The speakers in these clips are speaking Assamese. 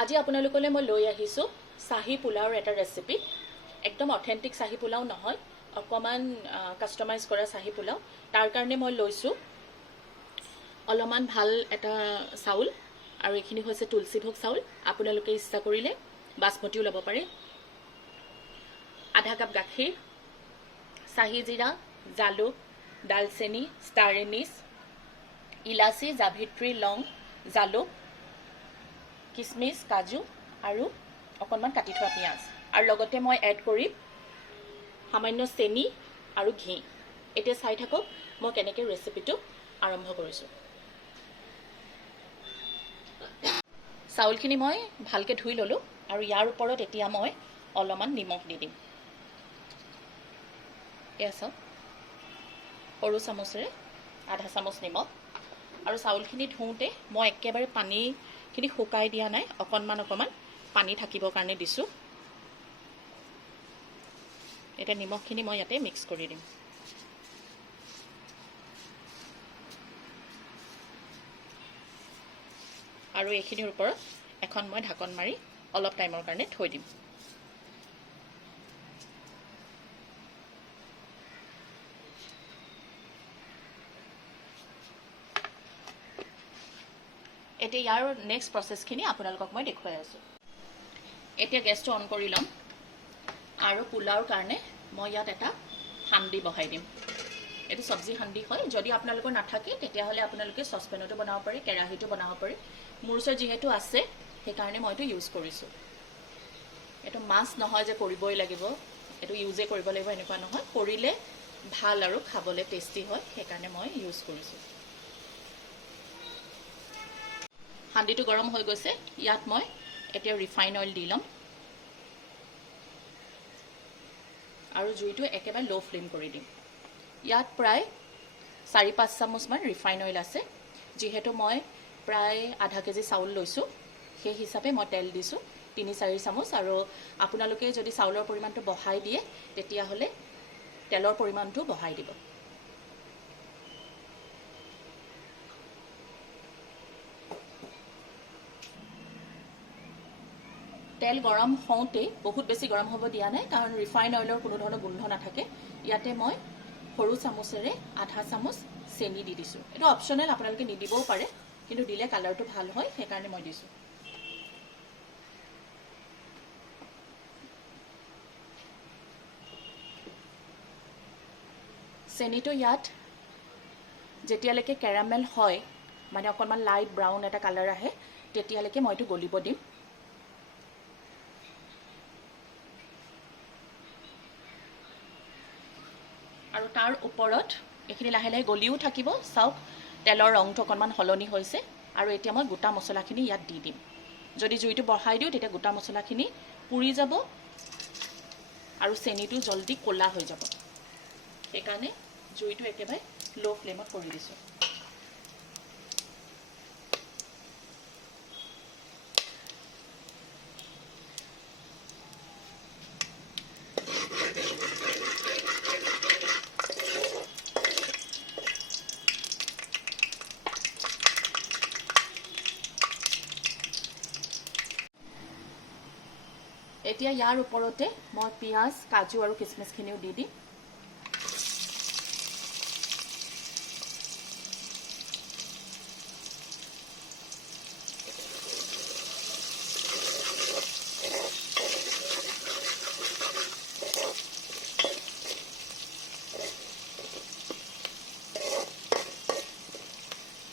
আজি আপোনালোকলৈ মই লৈ আহিছোঁ চাহি পোলাওৰ এটা ৰেচিপি। একদম অথেণ্টিক চাহি পোলাও নহয়, অকণমান কাষ্টমাইজ কৰা চাহি পোলাও। তাৰ কাৰণে মই লৈছোঁ অলপমান ভাল এটা চাউল, আৰু এইখিনি হৈছে তুলসীভোগ চাউল। আপোনালোকে ইচ্ছা কৰিলে বাসমতিও ল'ব পাৰে। আধা কাপ গাখীৰ, চাহি জিৰা, জালুক, ডালচেনি, ষ্টাৰ এনিছ, ইলাচি, জাভিত্ৰী, লং, জালুক, কিচমিচ, কাজু আৰু অকণমান কাটি থোৱা পিঁয়াজ। আৰু লগতে মই এড কৰিম সামান্য চেনি আৰু ঘি। এতিয়া চাই থাকক মই কেনেকৈ ৰেচিপিটো আৰম্ভ কৰিছোঁ। চাউলখিনি মই ভালকৈ ধুই ল'লোঁ, আৰু ইয়াৰ ওপৰত এতিয়া মই অলপমান নিমখ দি দিম। এয়া চাওক, সৰু চামুচেৰে আধা চামুচ নিমখ। আৰু চাউলখিনি ধুওঁতে মই একেবাৰে পানীখিনি শুকাই দিয়া নাই, অকণমান পানী থাকিবৰ কাৰণে দিছোঁ। এতিয়া নিমখখিনি মই ইয়াতে মিক্স কৰি দিম। আৰু এইখিনিৰ ওপৰত এখন মই ঢাকন মাৰি অলপ টাইমৰ কাৰণে থৈ দিম। এতিয়া ইয়াৰ নেক্সট প্ৰচেছখিনি আপোনালোকক মই দেখুৱাই আছোঁ। এতিয়া গেছটো অন কৰি ল'ম, আৰু পোলাওৰ কাৰণে মই ইয়াত এটা সান্দি বহাই দিম। এইটো চব্জি সান্দি হয়। যদি আপোনালোকৰ নাথাকে তেতিয়াহ'লে আপোনালোকে চচপেনতো বনাব পাৰে, কেৰাহীটো বনাব পাৰে। মোৰ ওচৰত যিহেতু আছে সেইকাৰণে মই এইটো ইউজ কৰিছোঁ। এইটো মাছ নহয় যে কৰিবই লাগিব, এইটো ইউজেই কৰিব লাগিব এনেকুৱা নহয়, কৰিলে ভাল আৰু খাবলৈ টেষ্টি হয়, সেইকাৰণে মই ইউজ কৰিছোঁ। সান্দিটো গৰম হৈ গৈছে, ইয়াত মই এতিয়া ৰিফাইন অইল দি ল'ম, আৰু জুইটো একেবাৰে ল' ফ্লেম কৰি দিম। ইয়াত প্ৰায় 4-5 চামুচমান ৰিফাইন অইল আছে। যিহেতু মই প্ৰায় আধা কেজি চাউল লৈছোঁ, সেই হিচাপে মই তেল দিছোঁ 3-4 চামুচ। আৰু আপোনালোকে যদি চাউলৰ পৰিমাণটো বঢ়াই দিয়ে তেতিয়াহ'লে তেলৰ পৰিমাণটো বঢ়াই দিব। তেল গৰম হওঁতেই, বহুত বেছি গৰম হ'ব দিয়া নাই, কাৰণ ৰিফাইন অইলৰ কোনো ধৰণৰ গোন্ধ নাথাকে। ইয়াতে মই সৰু চামুচেৰে আধা চামুচ চেনি দি দিছোঁ। এইটো অপশ্যনেল, আপোনালোকে নিদিবও পাৰে, কিন্তু দিলে কালাৰটো ভাল হয়, সেইকাৰণে মই দিছোঁ। চেনিটো ইয়াত যেতিয়ালৈকে কেৰামেল হয়, মানে অকণমান লাইট ব্ৰাউন এটা কালাৰ আহে, তেতিয়ালৈকে মই এইটো গলিব দিম। আৰু তাৰ ওপৰত এইখিনি লাহে লাহে গলিও থাকিব। চাওক, তেলৰ ৰংটো অকণমান সলনি হৈছে। আৰু এতিয়া মই গোটা মছলাখিনি ইয়াত দি দিম। যদি জুইটো বঢ়াই দিওঁ তেতিয়া গোটা মছলাখিনি পুৰি যাব আৰু চেনিটো জলদি ক'লা হৈ যাব। সেইকাৰণে জুইটো একেবাৰে ল' ফ্লেমত কৰি দিছোঁ। এতিয়া ইয়াৰ ওপৰতে মই পিঁয়াজ, কাজু আৰু কিচমিচখিনিও দি দিম।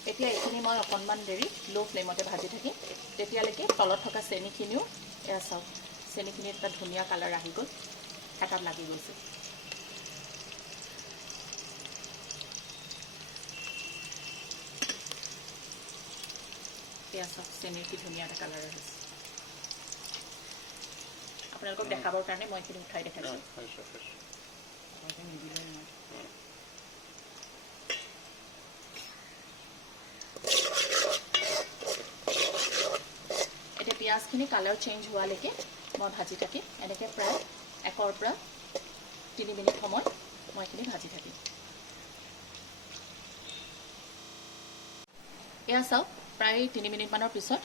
এতিয়া এইখিনি মই অকণমান দেৰি ল' ফ্লেমতে ভাজি থাকিম, তেতিয়ালৈকে তলত থকা চেনিখিনিও, এয়া চাওক, চেনিখিনি এটা ধুনীয়া কালাৰ আহি গ'ল, হেতাত লাগি গৈছে। এয়া চাওক, চেনিৰ কি ধুনীয়া এটা কালাৰ আহিছে। আপোনালোকক দেখাবৰ কাৰণে মই এইখিনি উঠাই দেখাইছোঁ। এতিয়া পিঁয়াজখিনি কালাৰ চেঞ্জ হোৱালৈকে মই ভাজি থাকিম। এনেকৈ প্ৰায় 1 পৰা 3 মিনিট সময় মই এইখিনি ভাজি থাকিম। এয়া চাওক, প্ৰায় 3 মিনিটমানৰ পিছত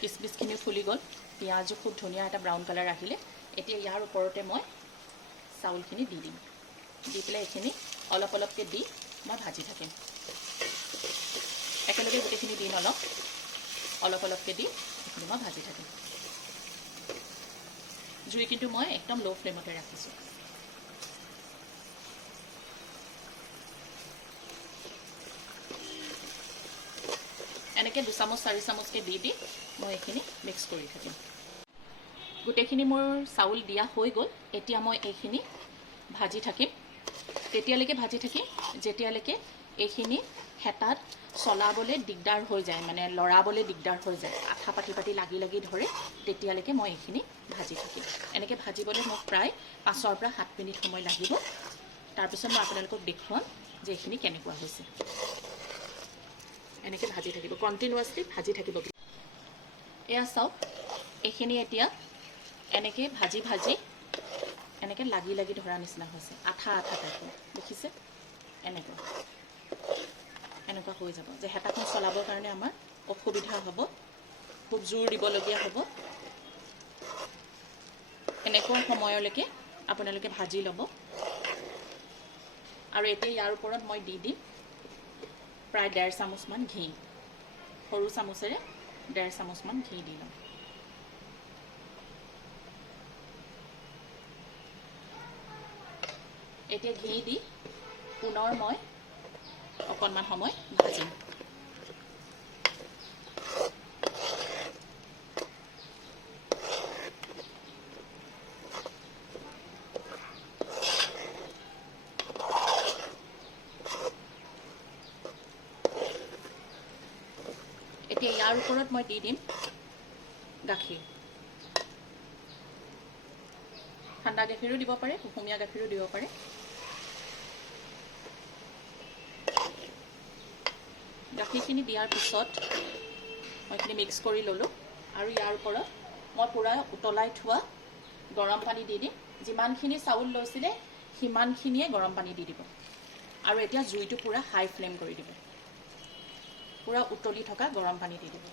কিচমিচখিনি ফুলি গ'ল, পিঁয়াজো খুব ধুনীয়া এটা ব্ৰাউন কালাৰ আহিলে। এতিয়া ইয়াৰ ওপৰতে মই চাউলখিনি দি দিম। দি পেলাই এইখিনি অলপ অলপকৈ দি মই ভাজি থাকিম। একেলগে গোটেইখিনি দি নলওঁ, অলপ অলপকৈ দি এইখিনি মই ভাজি থাকিম। জুই কিন্তু মই একদম ল' ফ্লেমতে ৰাখিছোঁ। এনেকৈ 2 চামুচ 4 চামুচকৈ দি মই এইখিনি মিক্স কৰি থাকিম। গোটেইখিনি মোৰ চাউল দিয়া হৈ গ'ল। এতিয়া মই এইখিনি ভাজি থাকিম। তেতিয়ালৈকে ভাজি থাকিম যেতিয়ালৈকে এইখিনি হেতাত চলাবলৈ দিগদাৰ হৈ যায়, মানে লৰাবলৈ দিগদাৰ হৈ যায়, আঠা পাতি পাতি লাগি লাগি ধৰে, তেতিয়ালৈকে মই এইখিনি ভাজি থাকিম। এনেকৈ ভাজিবলৈ মোক প্ৰায় 5 পৰা 7 মিনিট সময় লাগিব। তাৰপিছত মই আপোনালোকক দেখুৱাম যে এইখিনি কেনেকুৱা হৈছে। এনেকৈ ভাজি থাকিব, কণ্টিনিউৱাছলি ভাজি থাকিব। এয়া চাওক, এইখিনি এতিয়া এনেকৈ ভাজি ভাজি এনেকৈ লাগি লাগি ধৰা নিচিনা হৈছে, আঠা আঠা টাইপৰ, দেখিছে? এনেকুৱা হৈ যাব যে হেতাখন চলাবৰ কাৰণে আমাৰ অসুবিধা হ'ব, খুব জোৰ দিবলগীয়া হ'ব। এনেকুৱা সময়লৈকে আপোনালোকে ভাজি ল'ব। আৰু এতিয়া ইয়াৰ ওপৰত মই দি দিম প্ৰায় 1.5 চামুচমান ঘি। সৰু চামুচেৰে 1.5 চামুচমান ঘি দি ল'ম। এতিয়া ঘি দি পুনৰ মই অকণমান সময় ভাজিম। এতিয়া ইয়াৰ ওপৰত মই দি দিম গাখীৰ। ঠাণ্ডা গাখীৰো দিব পাৰে, কুহুমীয়া গাখীৰো দিব পাৰে। গাখীৰখিনি দিয়াৰ পিছত মই এইখিনি মিক্স কৰি ল'লোঁ। আৰু ইয়াৰ ওপৰত মই পূৰা উতলাই থোৱা গৰম পানী দি দিম। যিমানখিনি চাউল লৈছিলে সিমানখিনিয়ে গৰম পানী দি দিব। আৰু এতিয়া জুইটো পূৰা হাই ফ্লেম কৰি দিব। পূৰা উতলি থকা গৰম পানী দি দিব।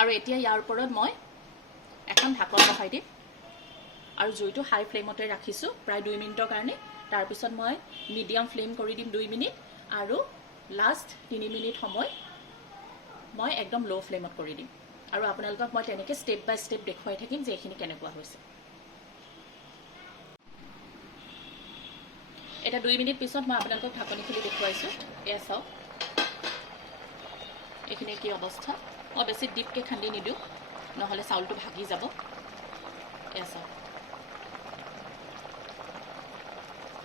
আৰু এতিয়া ইয়াৰ ওপৰত মই এখন ঢাকন বহাই দিম। আৰু জুইটো হাই ফ্লেমতে ৰাখিছোঁ প্ৰায় 2 মিনিটৰ কাৰণে। তাৰপিছত মই মিডিয়াম ফ্লেম কৰি দিম 2 মিনিট, আৰু লাষ্ট 3 মিনিট সময় মই একদম ল' ফ্লেমত কৰি দিম। আৰু আপোনালোকক মই তেনেকৈ ষ্টেপ বাই ষ্টেপ দেখুৱাই থাকিম যে এইখিনি কেনেকুৱা হৈছে। এটা 2 মিনিট পিছত মই আপোনালোকক ঢাকনি খুলি দেখুৱাইছোঁ। এয়া চাওক এইখিনি কি অৱস্থা। মই বেছি ডিপকৈ খান্দি নিদিওঁ, নহ'লে চাউলটো ভাগি যাব। এয়া চাওক।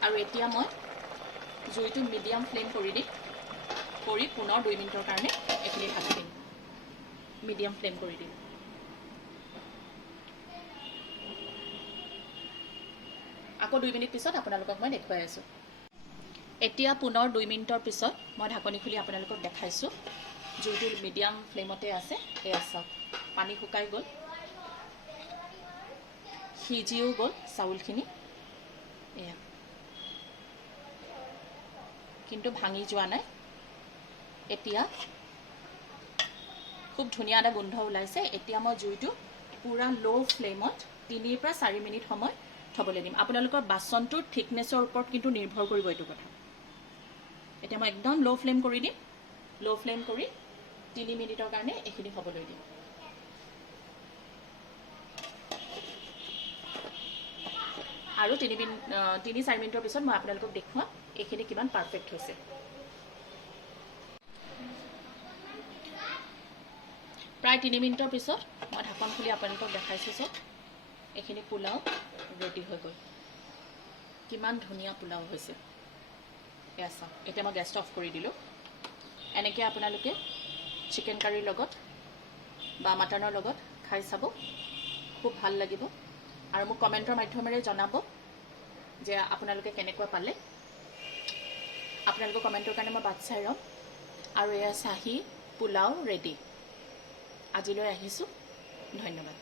আৰু এতিয়া মই জুইটো মিডিয়াম ফ্লেম কৰি দিম, কৰি পুনৰ 2 মিনিটৰ কাৰণে এইখিনি ঢাকি দিম। মিডিয়াম ফ্লেম কৰি দিম। আকৌ 2 মিনিট পিছত আপোনালোকক মই দেখুৱাই আছোঁ। এতিয়া পুনৰ 2 মিনিটৰ পিছত মই ঢাকনি খুলি আপোনালোকক দেখাইছোঁ। জুইটো মিডিয়াম ফ্লেমতে আছে। এয়া চাওক, পানী শুকাই গ'ল, সিজিও গ'ল চাউলখিনি। এয়া কিন্তু ভাঙি যোৱা নাই। এতিয়া খুব ধুনীয়া এটা গোন্ধ ওলাইছে। এতিয়া মই জুইটো পূৰা ল' ফ্লেমত 3 পৰা 4 মিনিট সময় থ'বলৈ দিম। আপোনালোকৰ বাচনটোৰ থিকনেছৰ ওপৰত কিন্তু নিৰ্ভৰ কৰিব এইটো কথা। এতিয়া মই একদম ল' ফ্লেম কৰি দিম। ল' ফ্লেম কৰি 3 মিনিটৰ কাৰণে এইখিনি হ'বলৈ দিম। আৰু 3-4 মিনিটৰ পিছত মই আপোনালোকক দেখুৱাম এইখিনি কিমান পাৰফেক্ট হৈছে। প্ৰায় 3 মিনিটৰ পিছত মই ঢাকন খুলি আপোনালোকক দেখাইছোঁ। চব এইখিনি পোলাও ৰেডি হৈ গ'ল। কিমান ধুনীয়া পোলাও হৈছে। এয়া চাওক। এতিয়া মই গেছটো অফ কৰি দিলোঁ। এনেকৈ আপোনালোকে চিকেন কাৰীৰ লগত বা মাটনৰ লগত খাই চাব, খুব ভাল লাগিব। আৰু মোক কমেণ্টৰ মাধ্যমেৰে জনাব যে আপোনালোকে কেনেকুৱা পালে। আপোনালোকৰ কমেণ্টৰ কাৰণে মই বাট চাই ৰ'ম। আৰু এয়া চাহী পোলাও ৰেডি। আজিলৈ আহিছোঁ, ধন্যবাদ।